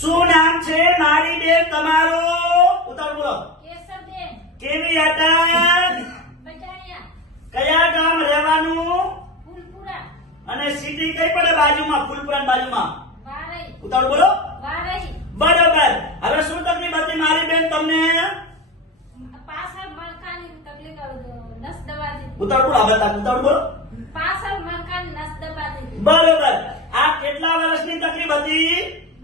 શું નામ છે મારી બેન તમારું? ઉતાર બોલો. કેશવબેન કેવી હતા? બજાણિયા કયા ગામ રહેવાનું? ફૂલપુરા અને સિટી કઈ પડે બાજુમાં? ફૂલપુરા બાજુમાં. વારઈ ઉતાર બોલો. વારઈ બરોબર. હવે શું તકલીફ હતી મારી બેન તમને? પાછળ મણકાની તકલીફ નસ દબાતી ઉતાર બોલો. આ બતા ઉતાર બોલો. પાછળ મણકાની નસ દબાતી બરોબર. આ કેટલા વર્ષની તકલીફ હતી?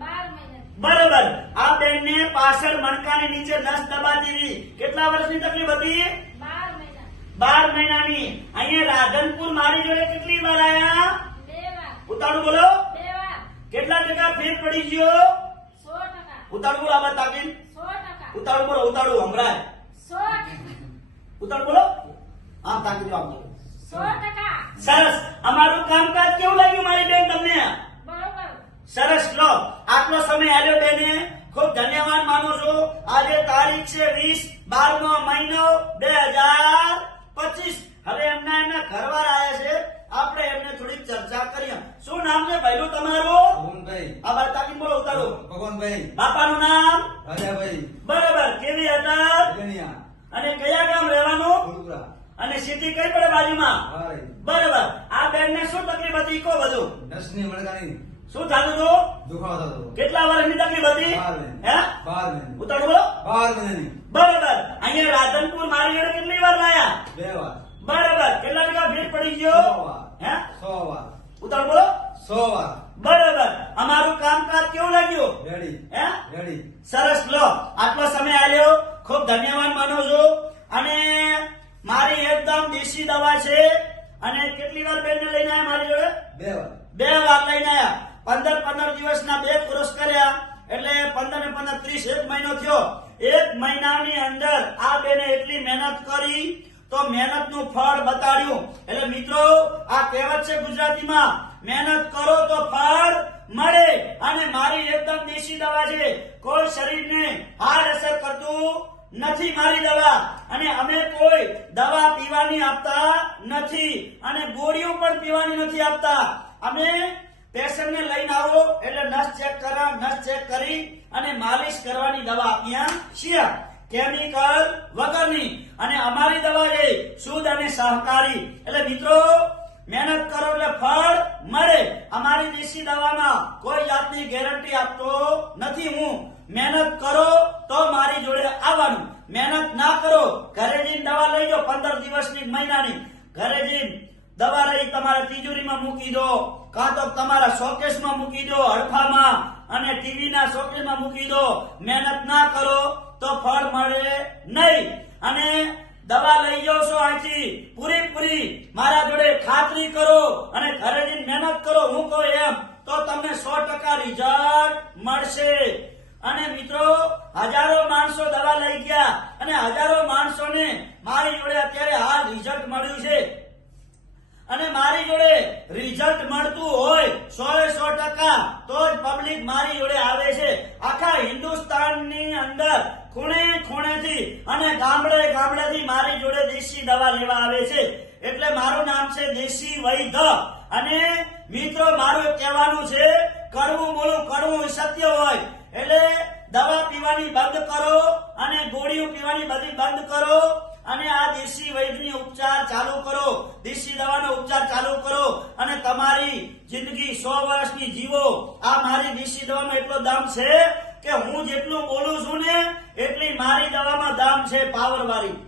12 મહિના બરોબર. આ બેનને પાછળ મણકાની નીચે નસ દબાતી હતી. કેટલા વર્ષની તકલીફ હતી? 12 મહિના 12 મહિનાની. અહીંયા રાધનપુર મારી જોડે કેટલી વાર આયા? 2 વાર ઉતારું બોલો. 2 વાર કેટલા ટકા ફેર પડી ગયો? 100%. ઉતારું બોલો. આ બતાવીન 100%. ઉતારું બોલો. ઉતારું હમણાં 100%. ઉતારું બોલો. આમ તાકી આપજો. 100%. સરસ. અમારું કામકાજ કેવું લાગ્યું મારી બેન તમને? બરોબર. સરસ. લો આટલો સમય આલ્યો બેને, ખૂબ ધન્યવાદ માનું છું. આજે તારીખ છે 20/12 મહિનો 2025. હવે એમના ઘરવાળા આવ્યા છે, આપણે એમને થોડી ચર્ચા કરીએ. શું નામ છે ભાઈનું તમારું? ભગવાનભાઈ. આ બાર તાકીને બોલો. ઉતારો. ભગવાનભાઈ. બાપાનું નામ? રાજાભાઈ. બરોબર. કેવી હતા? ગણિયા. અને કયા ગામ રહેવાનું? ફૂલપુરા. અને સિટી કઈ પડે બાજુમાં? વારઈ. બરોબર. આ બેન ને શું તકલીફ હતી? કો બધું નસની મણકાની શું થતું હતું? દુખાવો થતો. કેટલા વર્ષની તકલીફ હતી? 12 હે? મહિના. ઉતારો બોલો. 12 મહિનાની. બરોબર. અહીંયા રાધનપુર મારી જોડે કેટલી વાર લાયા? 2 વાર. બરોબર. કેટલા ટકા ભેટ પડી ગયો? 100 વાર. હે? 100 વાર. ઉતારો બોલો. 100 વાર. બરોબર. અમારું કામકાજ કેવું લાગ્યું? રેડી. હે? રેડી. સરસ. લો આટલો સમય આલ્યો, ખૂબ ધન્યવાદ માનું છું. અને મારી એકદમ દેશી દવા છે. અને કેટલી વાર બેનને લઈને આયા મારી જોડે? 2 વાર. 2 વાર લઈને આયા. 15 દિવસના 2 કોર્સ કર્યા, એટલે 15 ને 15 30 1 મહિનો થયો. 1 મહિનાની અંદર આ બેને એટલી મહેનત કરી તો મહેનતનું ફળ બતાડ્યું. એટલે મિત્રો, આ કહેવત છે ગુજરાતીમાં, મહેનત કરો તો ફળ મળે. અને મારી એકદમ દેશી દવા છે, કોઈ શરીરને હાડ અસર કરતું નથી મારી દવા. અને અમે કોઈ દવા પીવાની આપતા નથી, અને ગોળીઓ પણ પીવાની નથી આપતા. અમે પેશન્ટને લઈને આવો એટલે નસ ચેક કરી અને માલિશ કરવાની દવા આપીએ છીએ, કેમિકલ વગરની. અને અમારી દવા છે શુદ્ધ અને સહકારી. એટલે મિત્રો, મહેનત કરો એટલે ફળ મળે. અમારી દેશી દવામાં કોઈ જાતની ગેરંટી આપતો નથી હું. મહેનત કરો તો મારી જોડે આવવાનું. મહેનત ના કરો, ઘરે જઈને દવા લઈ જાઓ. 15 દિવસની મહિનાની ઘરે જઈને દવા લઈ તમારા તિજોરીમાં મૂકી દો, કાં તો તમારા શોકેસમાં મૂકી દો, હડફામાં અને ટીવીના શોકેસમાં મૂકી દો. મહેનત ના કરો તો ફળ મળે નહીં. અને દવા લઈ જાઓ છો અહીંથી પૂરી મારા જોડે ખાતરી કરો અને ઘરે જઈને મહેનત કરો. હું કહું એમ તો તમને 100% રિઝલ્ટ મળશે. અને મિત્રો, હજારો માણસો દવા લઈ ગયા અને હજારો માણસોને મારી જોડે અત્યારે હાલ રિઝલ્ટ મળ્યું છે. અને મારી જોડે રિઝલ્ટ મળતું હોય 100% તો જ પબ્લિક મારી જોડે આવે છે. આખા હિન્દુસ્તાનની અંદર ખૂણેથી અને ગામડેથી મારી જોડે દેશી દવા લેવા આવે છે. એટલે મારું નામ છે દેશી વૈદ્ય. અને મિત્રો, મારું કહેવાનું છે, કડવું બોલું, કડવું સત્ય હોય. એટલે દવા પીવાની બંધ કરો અને ગોળીઓ પીવાની બધી બંધ કરો. અને આ દેશી વૈદ્યની ઉપચાર ચાલુ કરો, દેશી દવાનો ઉપચાર ચાલુ કરો અને તમારી જિંદગી 100 વર્ષની જીવો. આ મારી દેશી દવામાં એટલો દમ છે કે હું જેટલું બોલું છું ને એટલી મારી દવામાં દમ છે, પાવર વાળી.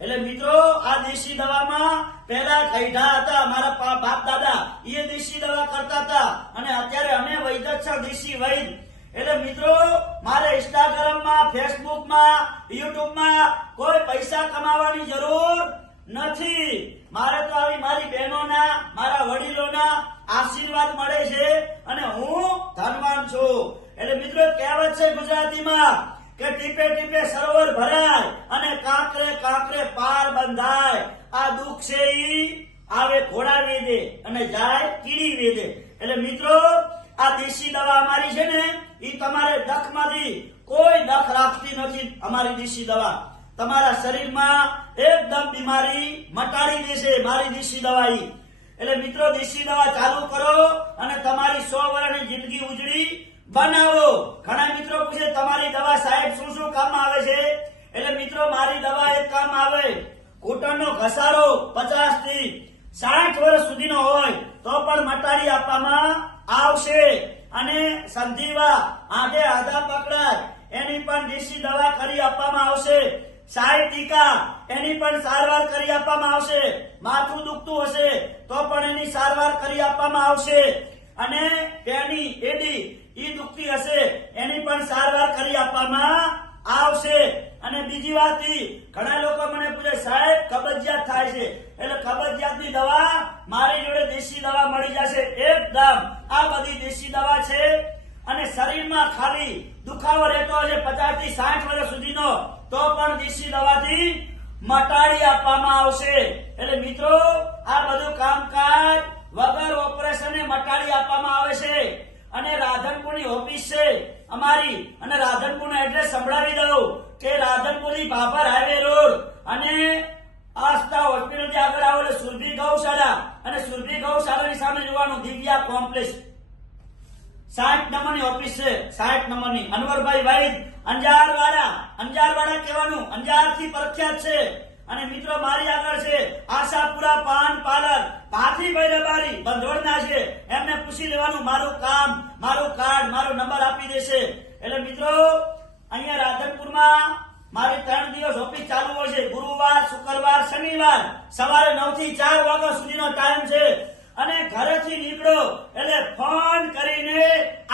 એટલે મિત્રો, આ દેશી દવામાં પહેલા કૈઢા હતા મારા બાપ દાદા, એ દેશી દવા કરતા હતા. અને અત્યારે અમે વૈદ્ય છે, દેશી વૈદ્ય. એટલે મિત્રો, મારે ઇન્સ્ટાગ્રામમાં, ફેસબુકમાં, યુટ્યુબમાં કોઈ પૈસા કમાવાની જરૂર નથી. મારે તો આવી મારી બહેનોના, મારા વડીલોના આશીર્વાદ મળે છે અને હું ધનવાન છું. એટલે મિત્રો, કહેવત છે ગુજરાતીમાં કે ટીપે ટીપે સરોવર ભરાય અને કાંકરે પાર બંધાય. આ દુઃખ છે ઈ આવે ઘોડા વેદે અને જાય કીડી વેદે. એટલે મિત્રો, આ દેશી દવા અમારી છે ને, ઈ તમારે દખમાંથી કોઈ દખ રાખતી નથી. અમારી દેશી દવા તમારા શરીરમાં એકદમ બીમારી મટાડી દેશે, મારી દેશી દવા ઈ. એટલે મિત્રો, દેશી દવા ચાલુ કરો અને તમારી 100 વર્ષની જિંદગી ઉજળી બનાવો. ઘણા મિત્રો પૂછે તમારી દવા સાહેબ શું શું કામમાં આવે છે? એટલે મિત્રો મારી દવા એક કામ આવે. ઘૂંટણનો ઘસારો 50 થી 60 વર્ષ સુધીનો હોય તો પણ મટાડી આપવામાં આવશે. અને સંધિવા આધે આધા પકડાય એની પણ દેશી દવા કરી આપવામાં આવશે. સાયટિકા એની પણ સારવાર કરી આપવામાં આવશે. માથું દુખતું હશે તો પણ એની સારવાર કરી આપવામાં આવશે. અને પેની એડી ઈ દુખતી હશે એની પણ સારવાર કરી આપવામાં આવશે. અને બીજી વાત ઘણા લોકો મને પૂછે સાહેબ કબજિયાત થાય છે એટલે કબજિયાતની દવા મારી જોડે દેશી દવા મળી જશે એકદમ. આ બધી દેશી દવા છે. અને શરીરમાં ખાલી દુખાવો રહેતો હશે 50 થી 60 વર્ષ સુધીનો તો પણ દેશી દવાથી મટાડી આપવામાં આવશે. એટલે મિત્રો આ બધું કામકાજ વગર ઓપરેશને મટાડી આપવામાં આવે છે. અને રાધનપુરની ઓફિસ છે અમારી. અને રાધનપુરનું એડ્રેસ સંભળાવી દઉં કે રાધનપુરની ભાભર હાઈવે રોડ અને આસ્થા હોસ્પિટલથી આગળ આવો એટલે સુરભી ગૌશાળા અને સુરભી ગૌશાળાની સામે જોવાનું દિવ્યા કોમ્પ્લેક્સ 60 નંબરની ઓફિસ છે. 60 નંબરની અનવરભાઈ વૈદ અંજારવાડા કહેવાનું. અંજારથી પ્રખ્યાત છે. અને મિત્રો મારી આગળ છે આશાપુરા પાન પાર્લર ભાથીભાઈ રબારી બંધોડના છે. એમને પૂછી લેવાનું મારું કામ મારું કાર્ડ મારો નંબર આપી દેશે. એટલે મિત્રો અહીંયા રાધનપુરમાં મારી 3 દિવસ ઓફિસ ચાલુ હોય છે. ગુરુવાર શુક્રવાર શનિવાર સવારે 9 થી 4 વાગ્યા સુધીનો ટાઈમ છે. અને ઘરેથી નીકળો એટલે ફોન કરીને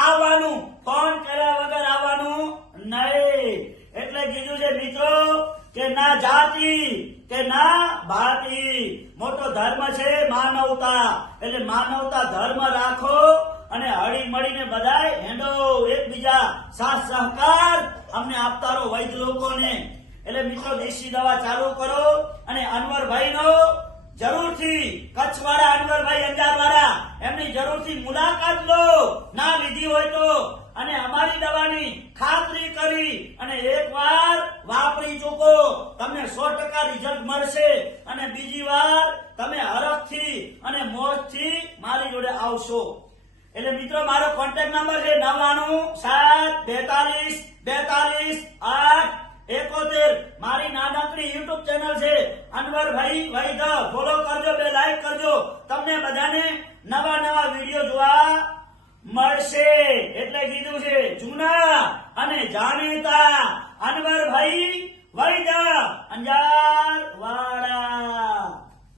આવવાનું. ફોન કર્યા વગર આવવાનું નહીં. એટલે કીધું છે મિત્રો કે ના જાતિ કે ના ભાતિ. મોટો ધર્મ છે માનવતા. એટલે માનવતા ધર્મ રાખો અને હળી મળીને બધાય હેંડો એકબીજા સાથ સહકાર અમને આપતા રહો વૈદ લોકોને. એટલે મિત્રો દેશી દવા ચાલુ કરો. અને અનવરભાઈનો જરૂરથી કચ્છવાળા અનવરભાઈ અંજારવાળા એમની જરૂરથી મુલાકાત લો ના લીધી હોય તો. અને અમારી દવાની ખાતરી કરી અને એકવાર વાપરી ચૂકો તમને 100% રિઝલ્ટ મળશે. અને બીજી વાર તમે હરખથી અને મોજથી મારી જોડે આવશો. એટલે મિત્રો મારો કોન્ટેક્ટ નંબર છે 9972422871. મારી નાનકડી યુટ્યુબ ચેનલ છે અનવરભાઈ વૈદ. ફોલો કરજો, 2 લાઈક કરજો.